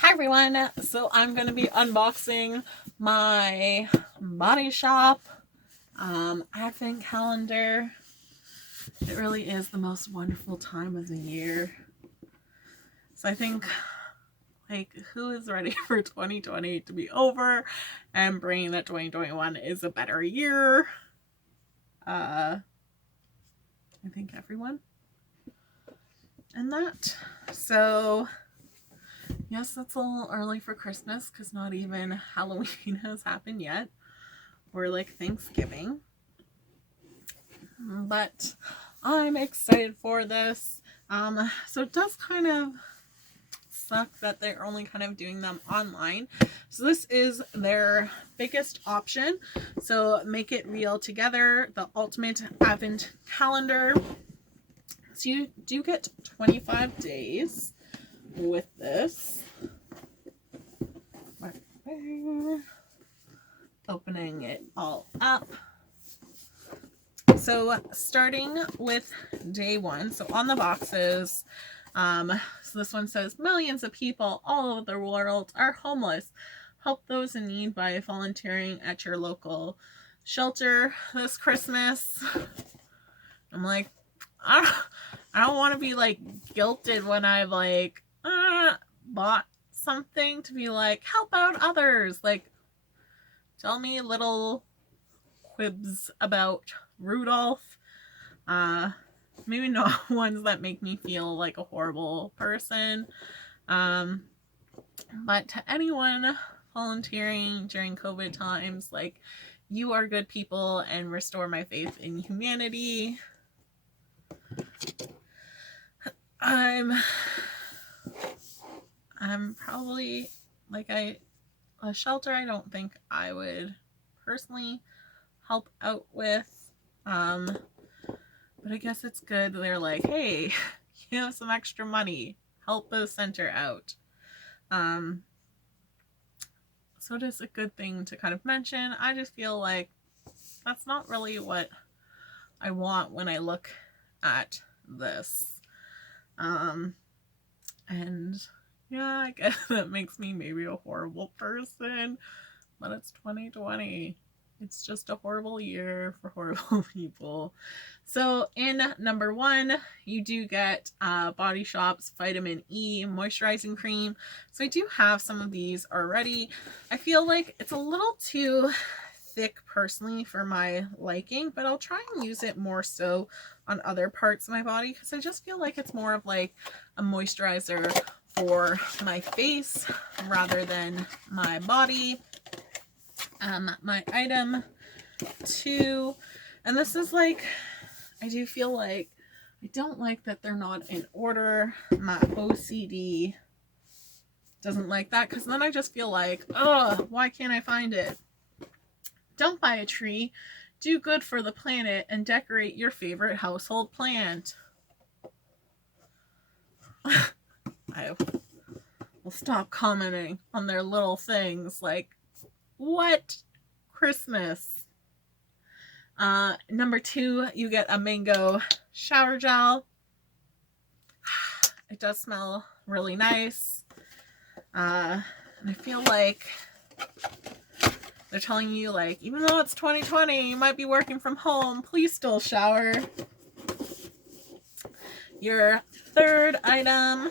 Hi everyone, so I'm going to be unboxing my Body Shop advent calendar. It really is the most wonderful time of the year. So I think, who is ready for 2020 to be over and bringing that 2021 is a better year? I think everyone. And that. So yes, that's a little early for Christmas because not even Halloween has happened yet. We're like Thanksgiving. But I'm excited for this. So it does kind of suck that they're only kind of doing them online. So this is their biggest option. So Make It Real Together, the ultimate advent calendar. So you do get 25 days with this. Opening it all up. So starting with day one, so on the boxes, so this one says, millions of people all over the world are homeless. Help those in need by volunteering at your local shelter this Christmas. I'm like, I don't want to be like guilted when I've like bought something to be like, help out others. Like, tell me little quibs about Rudolph. Maybe not ones that make me feel like a horrible person. But to anyone volunteering during COVID times, like, you are good people and restore my faith in humanity. I'm probably like a shelter I don't think I would personally help out with. But I guess it's good. They're like, hey, you have some extra money. Help the center out. So it is a good thing to kind of mention. I just feel like that's not really what I want when I look at this. And yeah, I guess that makes me maybe a horrible person, but it's 2020. It's just a horrible year for horrible people. So in number one, you do get Body Shop's Vitamin E Moisturizing Cream. So I do have some of these already. I feel like it's a little too thick personally for my liking, but I'll try and use it more so on other parts of my body because I just feel like it's more of like a moisturizer for my face rather than my body. My item 2, and this is like, I do feel like I don't like that they're not in order. My OCD doesn't like that because then I just feel like, oh, why can't I find it? Don't buy a tree. Do good for the planet and decorate your favorite household plant. I will stop commenting on their little things. Like, what? Christmas. Number 2, you get a mango shower gel. It does smell really nice. And I feel like they're telling you, like, even though it's 2020, you might be working from home, please still shower. Your third item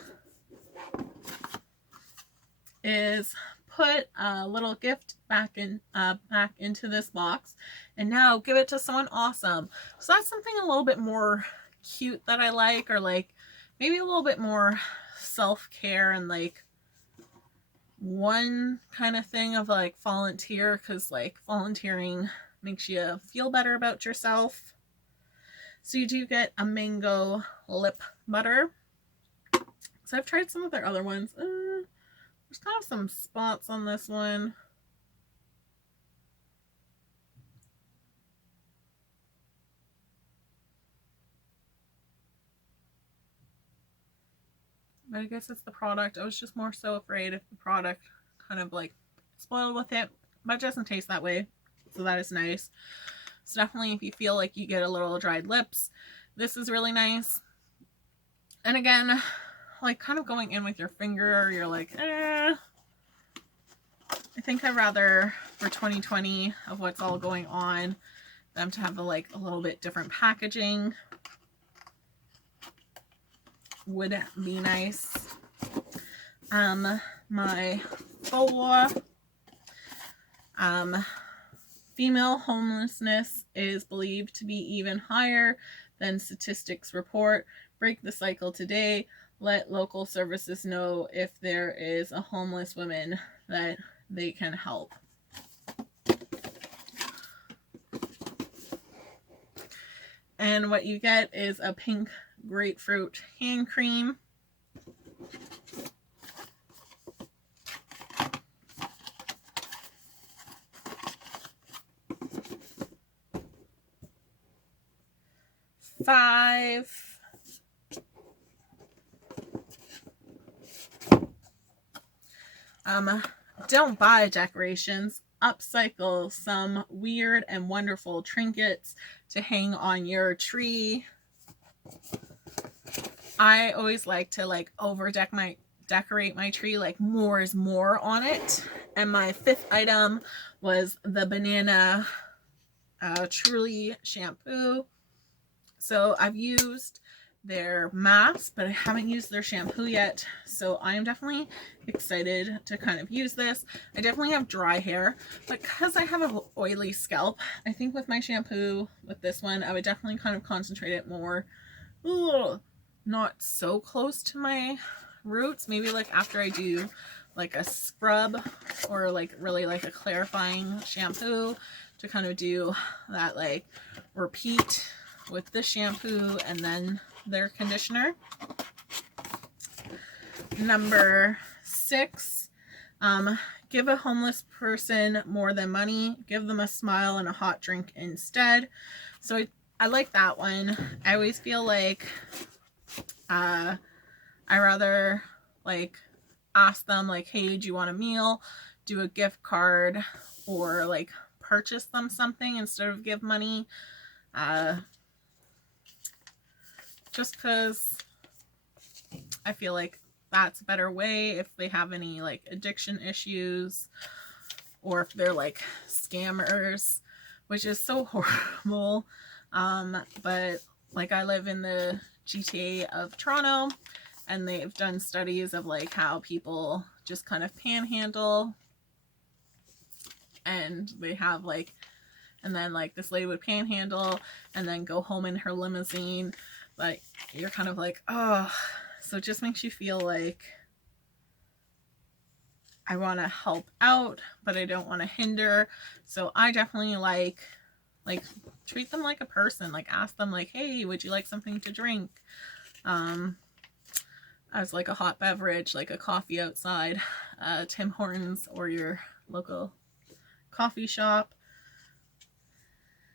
is put a little gift back into this box and now give it to someone awesome. So that's something a little bit more cute that I like, or like maybe a little bit more self-care and like one kind of thing of like volunteer, because like volunteering makes you feel better about yourself. So you do get a mango lip butter. So I've tried some of their other ones. There's kind of some spots on this one. But I guess it's the product. I was just more so afraid if the product kind of like spoiled with it. But it doesn't taste that way. So that is nice. So definitely if you feel like you get a little dried lips, this is really nice. And again, like kind of going in with your finger, you're like, I think I'd rather, for 2020 of what's all going on, them to have like a little bit different packaging would be nice. My FOA, female homelessness is believed to be even higher than statistics report. Break the cycle today. Let local services know if there is a homeless woman that they can help. And what you get is a pink grapefruit hand cream. $5. Don't buy decorations. Upcycle some weird and wonderful trinkets to hang on your tree. I always like to like decorate my tree, like more is more on it. And my 5th item was the Banana Truly shampoo. So I've used their mask, but I haven't used their shampoo yet. So I am definitely excited to kind of use this. I definitely have dry hair, but because I have an oily scalp, I think with my shampoo, with this one, I would definitely kind of concentrate it more. Not so close to my roots. Maybe like after I do like a scrub or like really like a clarifying shampoo, to kind of do that like repeat with the shampoo and then their conditioner. Number 6, give a homeless person more than money. Give them a smile and a hot drink instead. So I like that one. I always feel like I rather like ask them like, hey, do you want a meal? Do a gift card, or like purchase them something instead of give money. Just because I feel like that's a better way if they have any like addiction issues, or if they're like scammers, which is so horrible. But like I live in the GTA of Toronto, and they've done studies of like how people just kind of panhandle, and they have like, and then like this lady would panhandle and then go home in her limousine. But you're kind of like, oh, so it just makes you feel like I want to help out, but I don't want to hinder. So I definitely like treat them like a person, like ask them like, hey, would you like something to drink? As like a hot beverage, like a coffee outside, Tim Hortons or your local coffee shop.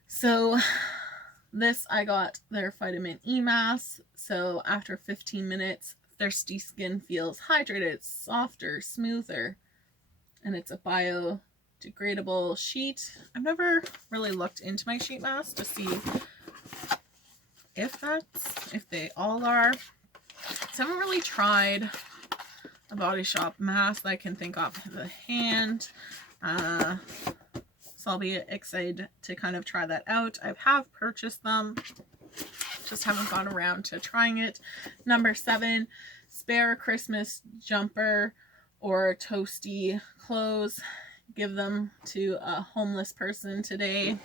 So this, I got their vitamin E mask. So after 15 minutes, thirsty skin feels hydrated, softer, smoother, and it's a biodegradable sheet. I've never really looked into my sheet mask to see if they all are. So I haven't really tried a Body Shop mask that I can think off the hand. So I'll be excited to kind of try that out. I have purchased them, just haven't gone around to trying it. Number 7, spare Christmas jumper or toasty clothes. Give them to a homeless person today.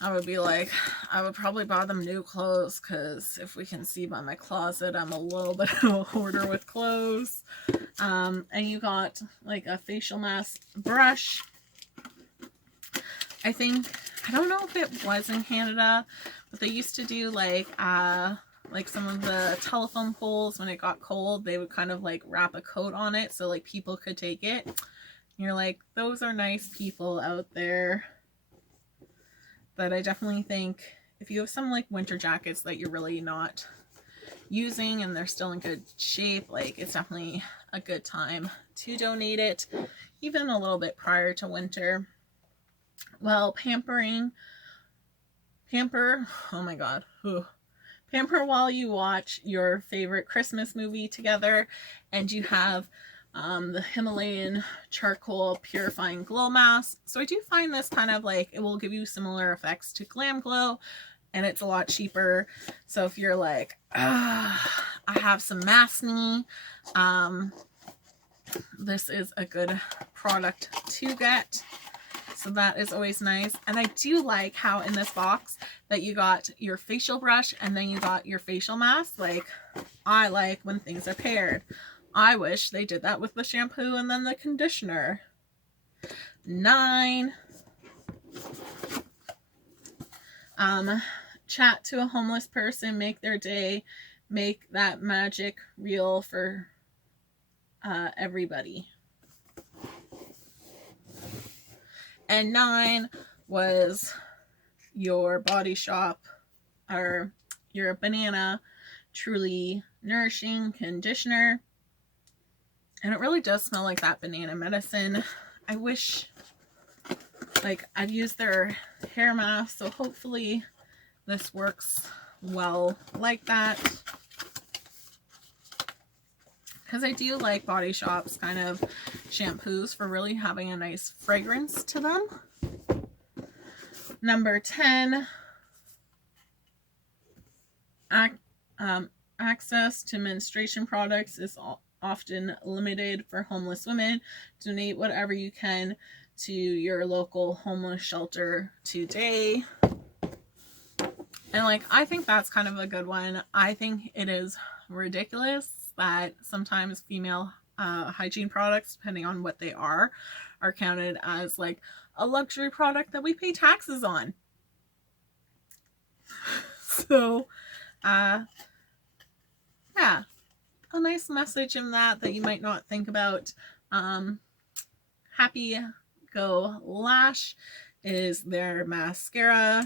I would be like, I would probably buy them new clothes, because if we can see by my closet, I'm a little bit of a hoarder with clothes. And you got like a facial mask brush. I don't know if it was in Canada, but they used to do like some of the telephone poles, when it got cold, they would kind of like wrap a coat on it so like people could take it. And you're like, those are nice people out there. But I definitely think if you have some like winter jackets that you're really not using and they're still in good shape, like it's definitely a good time to donate it, even a little bit prior to winter. Well, pamper pamper while you watch your favorite Christmas movie together. And you have the Himalayan charcoal purifying glow mask. So I do find this kind of like, it will give you similar effects to Glam Glow, and it's a lot cheaper. So if you're like, I have some acne, this is a good product to get. So that is always nice. And I do like how in this box that you got your facial brush and then you got your facial mask. Like, I like when things are paired. I wish they did that with the shampoo and then the conditioner. 9. Chat to a homeless person, make their day, make that magic real for everybody. And 9 was your Body Shop, or your Banana Truly Nourishing Conditioner. And it really does smell like that banana medicine. I wish, like, I'd use their hair mask, so hopefully this works well like that. Because I do like Body Shop's kind of shampoos for really having a nice fragrance to them. Number 10, access to menstruation products is often limited for homeless women. Donate whatever you can to your local homeless shelter today. And like, I think that's kind of a good one. I think it is ridiculous that sometimes female hygiene products, depending on what they are counted as like a luxury product that we pay taxes on. So, yeah, a nice message in that you might not think about. Happy Go Lash is their mascara.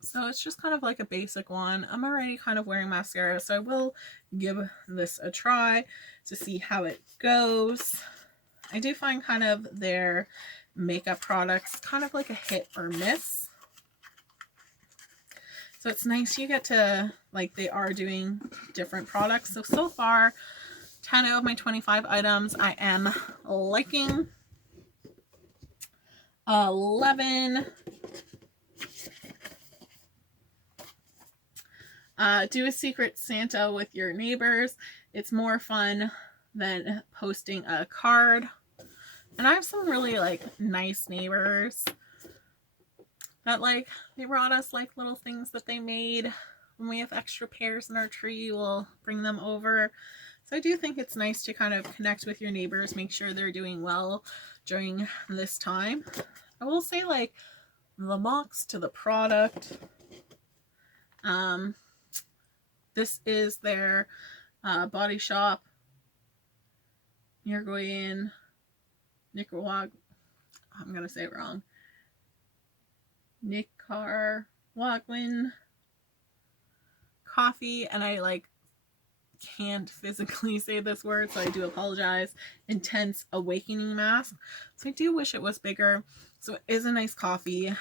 So it's just kind of like a basic one. I'm already kind of wearing mascara, so I will give this a try to see how it goes. I do find kind of their makeup products kind of like a hit or miss. So it's nice you get to, like, they are doing different products. So far, 10 out of my 25 items I am liking. 11. Do a secret Santa with your neighbors. It's more fun than posting a card. And I have some really like nice neighbors that like, they brought us like little things that they made. When we have extra pears in our tree, we'll bring them over. So I do think it's nice to kind of connect with your neighbors, make sure they're doing well during this time. I will say, like, the box to the product. This is their Body Shop. Uruguayan, Nicaraguan, I'm going to say it wrong. Nicaraguan coffee, and I like can't physically say this word, so I do apologize. Intense Awakening Mask. So I do wish it was bigger. So it is a nice coffee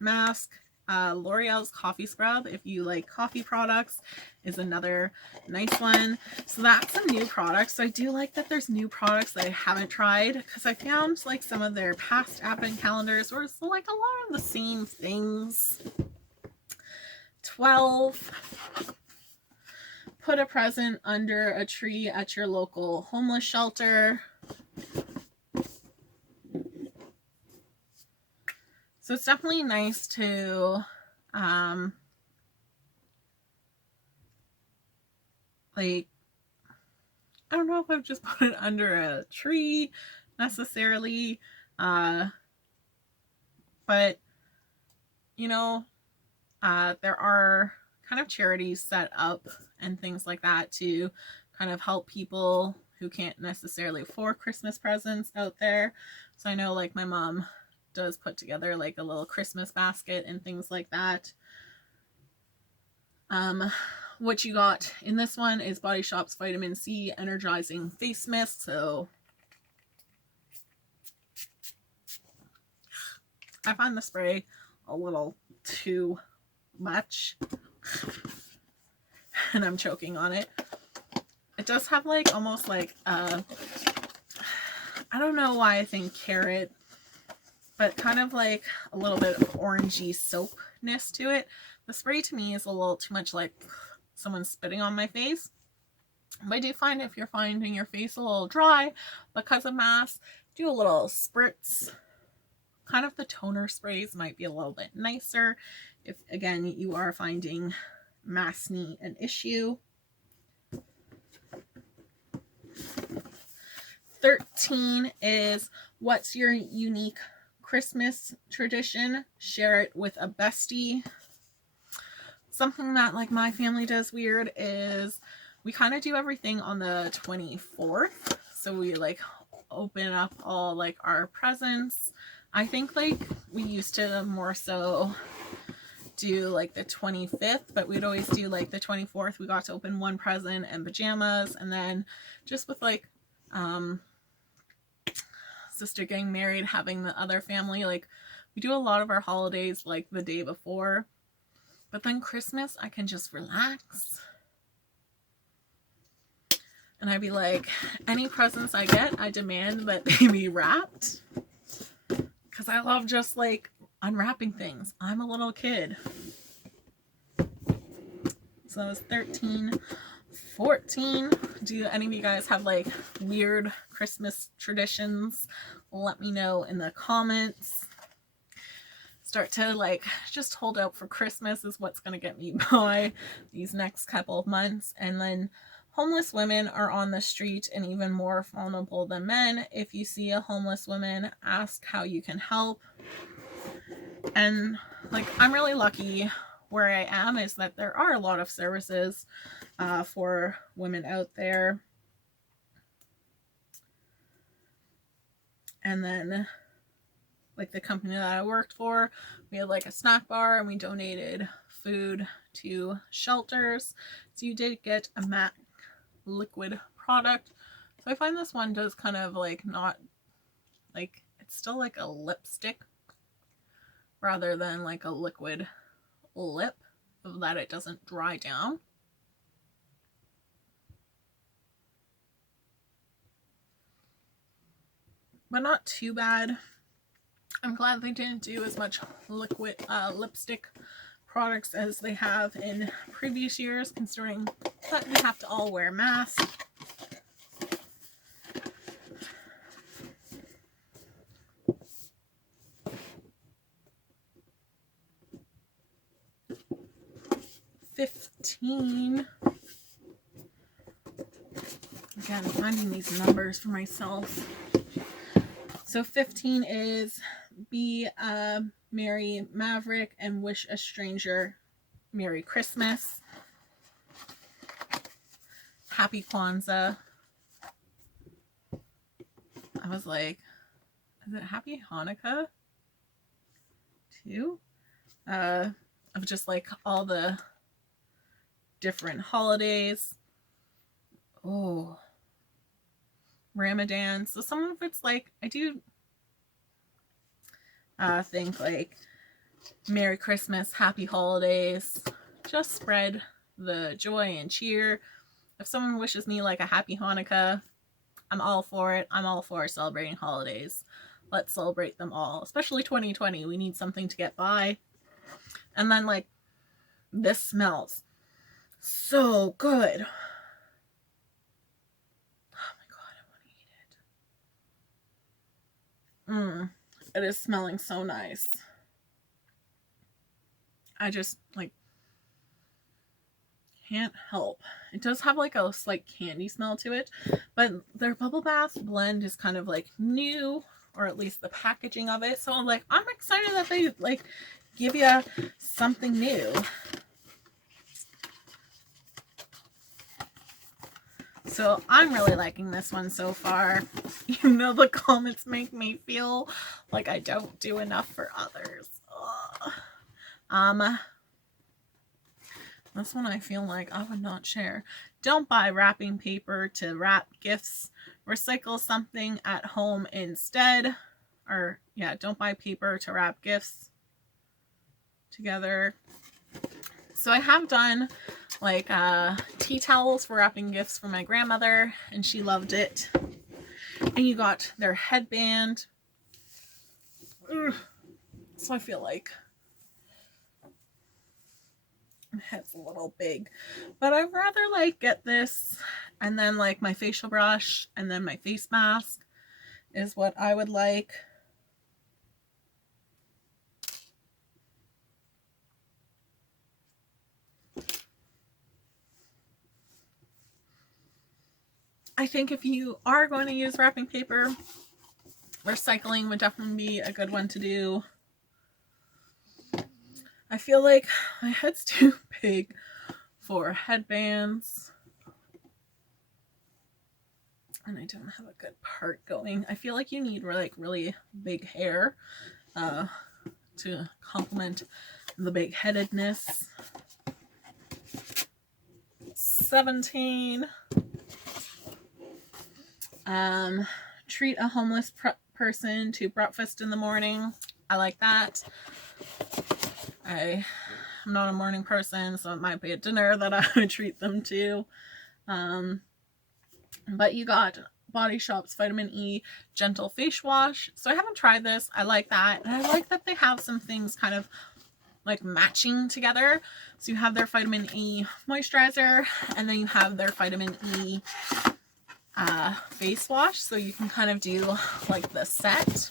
mask. L'Oreal's Coffee Scrub, if you like coffee products, is another nice one. So that's some new products. So I do like that there's new products that I haven't tried, because I found like some of their past advent calendars where it's like a lot of the same things. 12. Put a present under a tree at your local homeless shelter. So it's definitely nice to like, I don't know if I've just put it under a tree necessarily, but you know, there are kind of charities set up and things like that to kind of help people who can't necessarily afford Christmas presents out there. So I know like my mom does put together like a little Christmas basket and things like that. What you got in this one is Body Shop's Vitamin C Energizing Face Mist. So I find the spray a little too much. And I'm choking on it. It does have like almost like I don't know why I think carrot, but kind of like a little bit of orangey soapness to it. The spray to me is a little too much like someone spitting on my face. But I do find if you're finding your face a little dry because of masks, do a little spritz. Kind of the toner sprays might be a little bit nicer if, again, you are finding acne an issue. 13 is, what's your unique Christmas tradition? Share it with a bestie. Something that like my family does weird is we kind of do everything on the 24th. So we like open up all like our presents. I think like we used to more so do like the 25th, but we'd always do like the 24th. We got to open one present and pajamas, and then just with like sister getting married, having the other family, like we do a lot of our holidays like the day before. But then Christmas, I can just relax. And I'd be like, any presents I get, I demand that they be wrapped. Because I love just like unwrapping things. I'm a little kid. So that was 13. 14. Do any of you guys have like weird Christmas traditions? Let me know in the comments. Start to like just hold out for Christmas is what's going to get me by these next couple of months. And then homeless women are on the street and even more vulnerable than men. If you see a homeless woman, ask how you can help. And like, I'm really lucky where I am is that there are a lot of services for women out there. And then like the company that I worked for, we had like a snack bar and we donated food to shelters. So you did get a MAC liquid product. So I find this one does kind of like not like, it's still like a lipstick rather than like a liquid lip, so that it doesn't dry down. But not too bad. I'm glad they didn't do as much liquid lipstick products as they have in previous years, considering that we have to all wear masks. Again, finding these numbers for myself. So 15 is be a Merry Maverick and wish a stranger Merry Christmas. Happy Kwanzaa. I was like, is it Happy Hanukkah too? Of just like all the different holidays. Oh, Ramadan. So some of it's like, I do think like Merry Christmas, Happy Holidays. Just spread the joy and cheer. If someone wishes me like a Happy Hanukkah, I'm all for it. I'm all for celebrating holidays. Let's celebrate them all. Especially 2020. We need something to get by. And then like, this smells so good. It is smelling so nice. I just like can't help. It does have like a slight candy smell to it, but their bubble bath blend is kind of like new, or at least the packaging of it. So like, I'm excited that they like give you something new. So I'm really liking this one so far, even though the comments make me feel like I don't do enough for others. This one I feel like I would not share. Don't buy wrapping paper to wrap gifts. Recycle something at home instead. Or yeah, don't buy paper to wrap gifts together. So I have done like tea towels for wrapping gifts for my grandmother, and she loved it. And you got their headband. Ugh. So I feel like my head's a little big, but I'd rather like get this and then like my facial brush and then my face mask is what I would like. I think if you are going to use wrapping paper, recycling would definitely be a good one to do. I feel like my head's too big for headbands. And I don't have a good part going. I feel like you need like really big hair to complement the big headedness. 17. Treat a homeless person to breakfast in the morning. I like that. I'm not a morning person, so it might be a dinner that I would treat them to. But you got Body Shop's Vitamin E Gentle Face Wash. So I haven't tried this. I like that. And I like that they have some things kind of like matching together. So you have their Vitamin E moisturizer, and then you have their Vitamin E face wash. So you can kind of do like the set.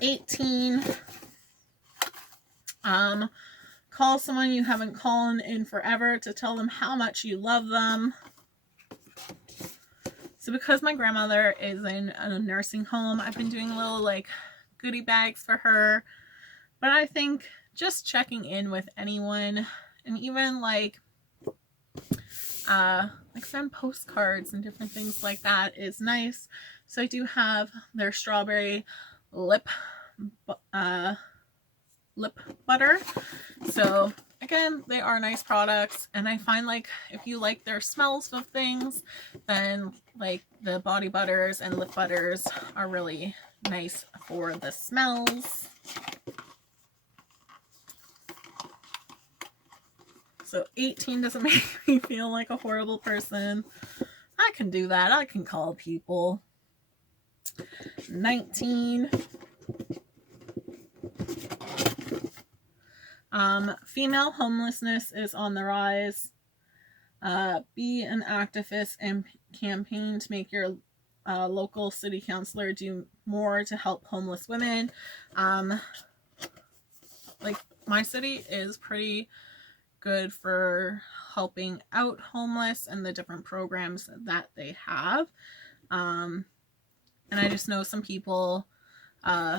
18. Call someone you haven't called in forever to tell them how much you love them. So because my grandmother is in a nursing home, I've been doing little like goodie bags for her. But I think just checking in with anyone, and even like send postcards and different things like that is nice. So I do have their strawberry lip butter. So again, they are nice products, and I find like if you like their smells of things, then like the body butters and lip butters are really nice for the smells. So 18 doesn't make me feel like a horrible person. I can do that. I can call people. 19. Female homelessness is on the rise. Be an activist and campaign to make your local city councilor do more to help homeless women. Like my city is pretty good for helping out homeless and the different programs that they have. And I just know some people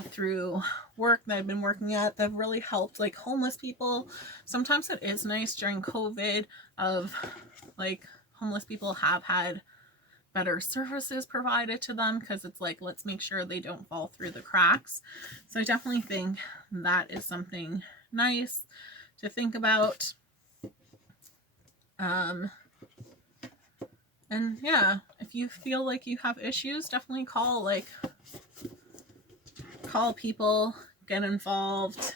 through work that I've been working at that have really helped like homeless people. Sometimes it is nice during COVID of like homeless people have had better services provided to them, because it's like, let's make sure they don't fall through the cracks. So I definitely think that is something nice to think about. And yeah, if you feel like you have issues, definitely call people, get involved.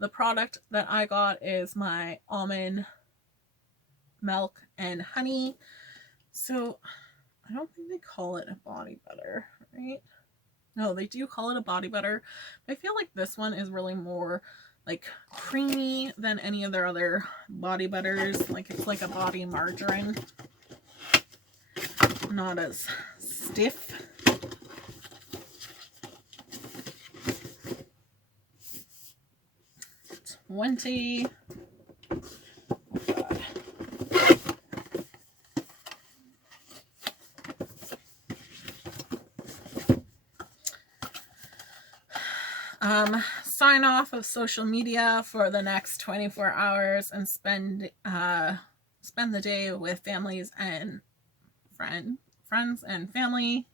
The product that I got is my almond milk and honey. So I don't think they call it a body butter, right? No, they do call it a body butter. I feel like this one is really more like creamy than any of their other body butters. Like it's like a body margarine. Not as stiff. 20. Sign off of social media for the next 24 hours and spend the day with families and friends and families.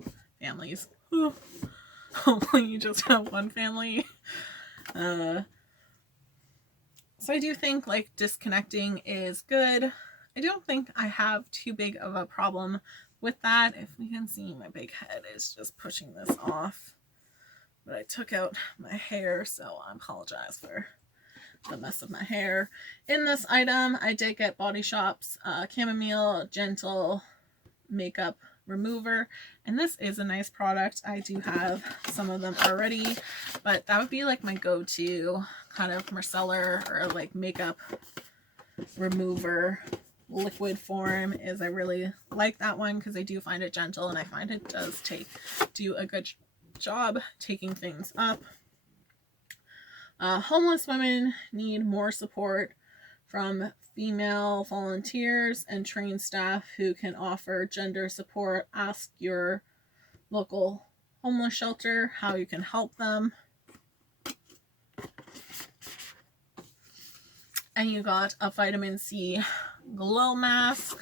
Hopefully you just have one family. So I do think like disconnecting is good. I don't think I have too big of a problem with that. If we can see, my big head is just pushing this off. But I took out my hair, so I apologize for the mess of my hair. In this item, I did get Body Shop's Chamomile Gentle Makeup Remover, and this is a nice product. I do have some of them already, but that would be like my go-to kind of micellar or like makeup remover liquid form. Is I really like that one because I do find it gentle, and I find it does do a good job taking things up. Homeless women need more support from female volunteers and trained staff who can offer gender support. Ask your local homeless shelter how you can help them. And you got a vitamin C glow mask.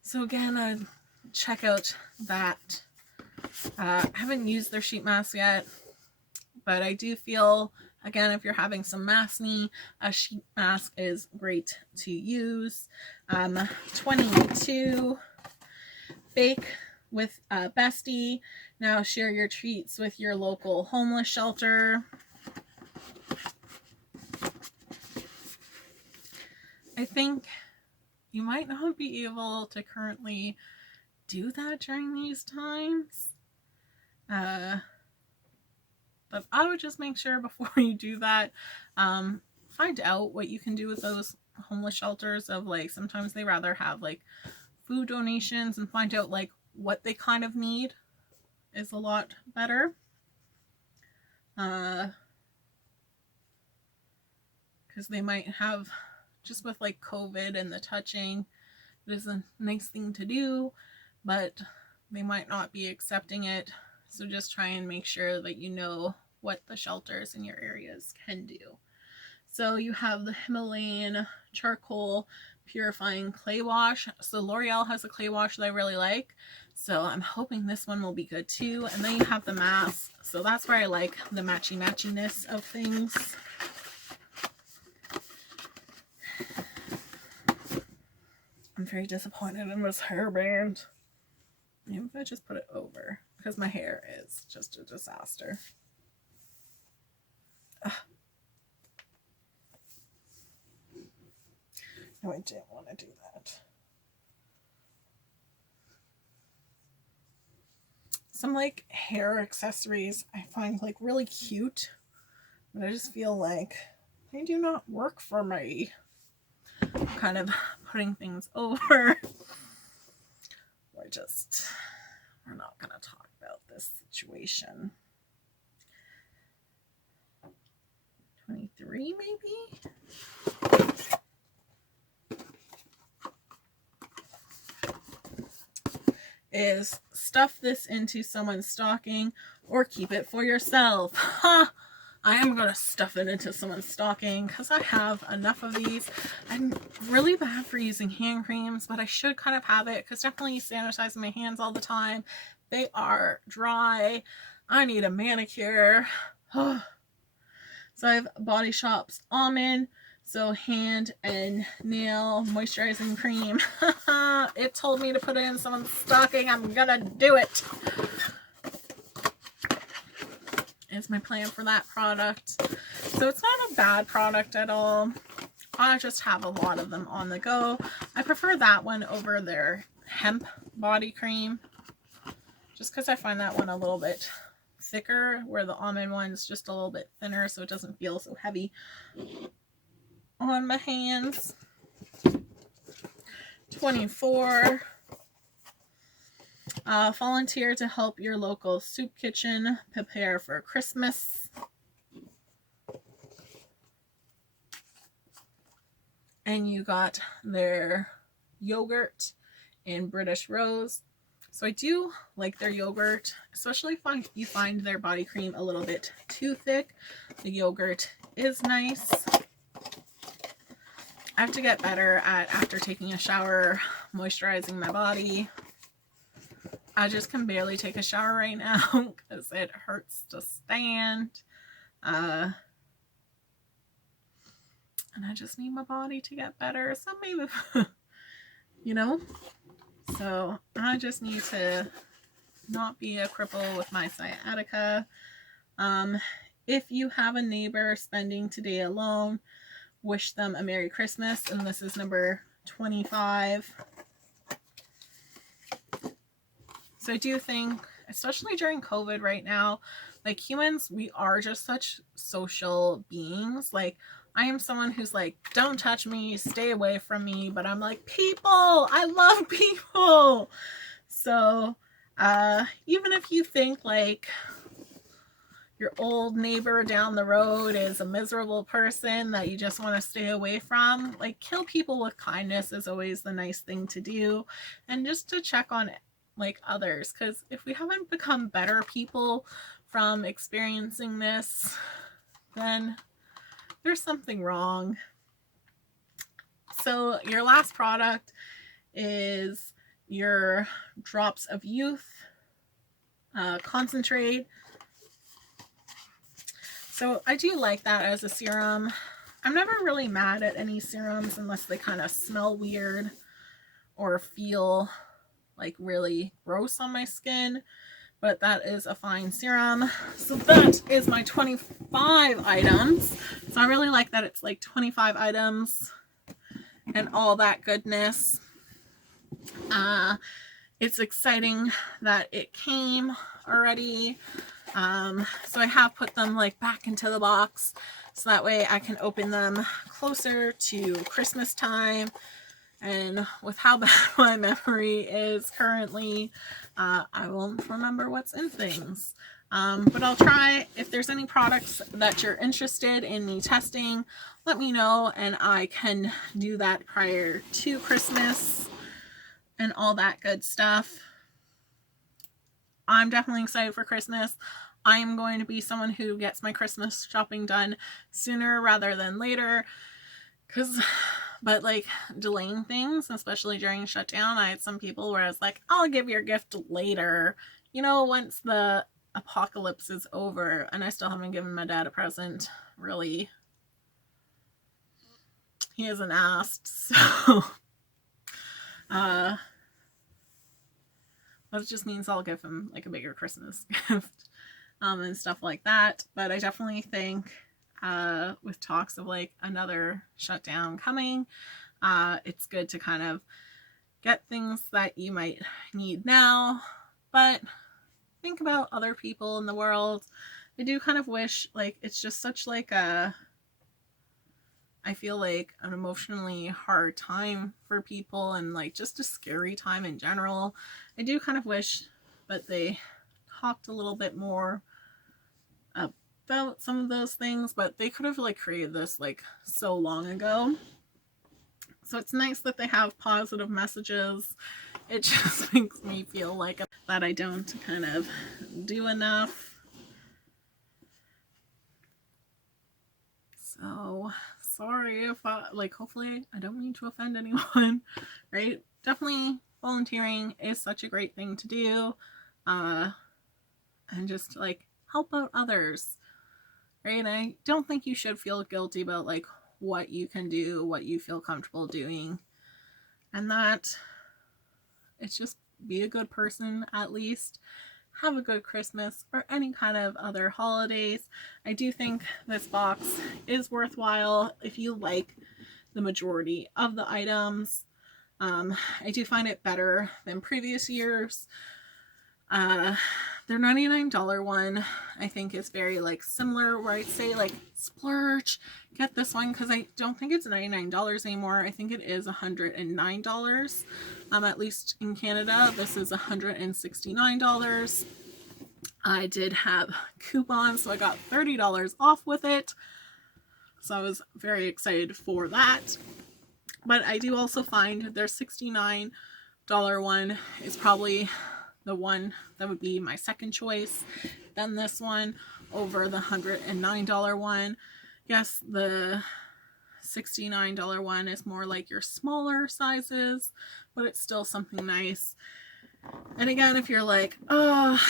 So again, check out that. I haven't used their sheet mask yet, but I do feel, again, if you're having some maskne, a sheet mask is great to use. 22, bake with a bestie. Now share your treats with your local homeless shelter. I think you might not be able to currently do that during these times. But I would just make sure before you do that, find out what you can do with those homeless shelters. Of like, sometimes they rather have like food donations, and find out like what they kind of need is a lot better. Because they might have, just with like COVID and the touching, it is a nice thing to do, but they might not be accepting it. So just try and make sure that you know what the shelters in your areas can do. So you have the Himalayan charcoal purifying clay wash. So L'Oreal has a clay wash that I really like, so I'm hoping this one will be good too. And then you have the mask. So that's where I like the matchy-matchiness of things. I'm very disappointed in this hairband. Maybe if I just put it over, because my hair is just a disaster. Ugh. No, I didn't want to do that. Some like hair accessories I find like really cute, but I just feel like they do not work for me. I'm kind of putting things over. We're not going to talk about this situation. 23 maybe? Is stuff this into someone's stocking or keep it for yourself. Ha! I am going to stuff it into someone's stocking because I have enough of these. I'm really bad for using hand creams, but I should kind of have it because definitely sanitizing my hands all the time. They are dry. I need a manicure. So I have Body Shop's Almond, so hand and nail moisturizing cream. It told me to put it in someone's stocking. I'm gonna do it. Is my plan for that product. So it's not a bad product at all. I just have a lot of them on the go. I prefer that one over their hemp body cream, just because I find that one a little bit thicker, where the almond one's just a little bit thinner, so it doesn't feel so heavy on my hands. 24. Volunteer to help your local soup kitchen prepare for Christmas. And you got their yogurt in British Rose. So I do like their yogurt, especially if you find their body cream a little bit too thick. The yogurt is nice. I have to get better at, after taking a shower, moisturizing my body. I just can barely take a shower right now because it hurts to stand. And I just need my body to get better. So maybe, you know, so I just need to not be a cripple with my sciatica. If you have a neighbor spending today alone, wish them a Merry Christmas. And this is number 25. So I do think, especially during COVID right now, like humans, we are just such social beings. Like I am someone who's like, don't touch me, stay away from me. But I'm like, people, I love people. So even if you think like your old neighbor down the road is a miserable person that you just want to stay away from, like kill people with kindness is always the nice thing to do. And just to check on like others, because if we haven't become better people from experiencing this, then there's something wrong. So your last product is your Drops of Youth concentrate. So I do like that as a serum. I'm never really mad at any serums unless they kind of smell weird or feel like really gross on my skin, but that is a fine serum. So that is my 25 items. So I really like that it's like 25 items and all that goodness. It's exciting that it came already. So I have put them like back into the box so that way I can open them closer to Christmas time. And with how bad my memory is currently, I won't remember what's in things. But I'll try. If there's any products that you're interested in me testing, let me know and I can do that prior to Christmas and all that good stuff. I'm definitely excited for Christmas. I am going to be someone who gets my Christmas shopping done sooner rather than later. But like delaying things, especially during shutdown, I had some people where I was like, I'll give your gift later, you know, once the apocalypse is over, and I still haven't given my dad a present, really. He hasn't asked, so but it just means I'll give him like a bigger Christmas gift and stuff like that. But I definitely think with talks of like another shutdown coming, it's good to kind of get things that you might need now, but think about other people in the world. I do kind of wish, like, it's just such like a, I feel like an emotionally hard time for people and like just a scary time in general. I do kind of wish that they talked a little bit more about some of those things, but they could have like created this like so long ago. So it's nice that they have positive messages. It just makes me feel like that I don't kind of do enough. So sorry if I, like, hopefully I don't mean to offend anyone, right? Definitely volunteering is such a great thing to do. And just like help out others, right? And I don't think you should feel guilty about like what you can do, what you feel comfortable doing, and that it's just be a good person, at least have a good Christmas or any kind of other holidays. I do think this box is worthwhile if you like the majority of the items. I do find it better than previous years. Their $99 one I think is very like similar, where I'd say like splurge, get this one, because I don't think it's $99 anymore. I think it is $109. At least in Canada this is $169. I did have coupons, so I got $30 off with it, so I was very excited for that. But I do also find their $69 one is probably the one that would be my second choice than this one over the $109 one. Yes, the $69 one is more like your smaller sizes, but it's still something nice. And again, if you're like, oh,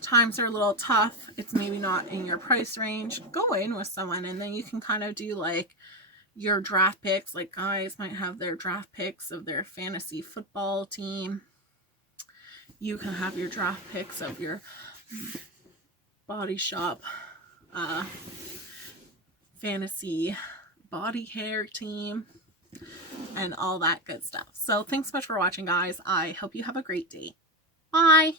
times are a little tough, it's maybe not in your price range, go in with someone and then you can kind of do like your draft picks. Like guys might have their draft picks of their fantasy football team. You can have your draft picks of your Body Shop fantasy body hair team and all that good stuff. So thanks so much for watching, guys. I hope you have a great day. Bye.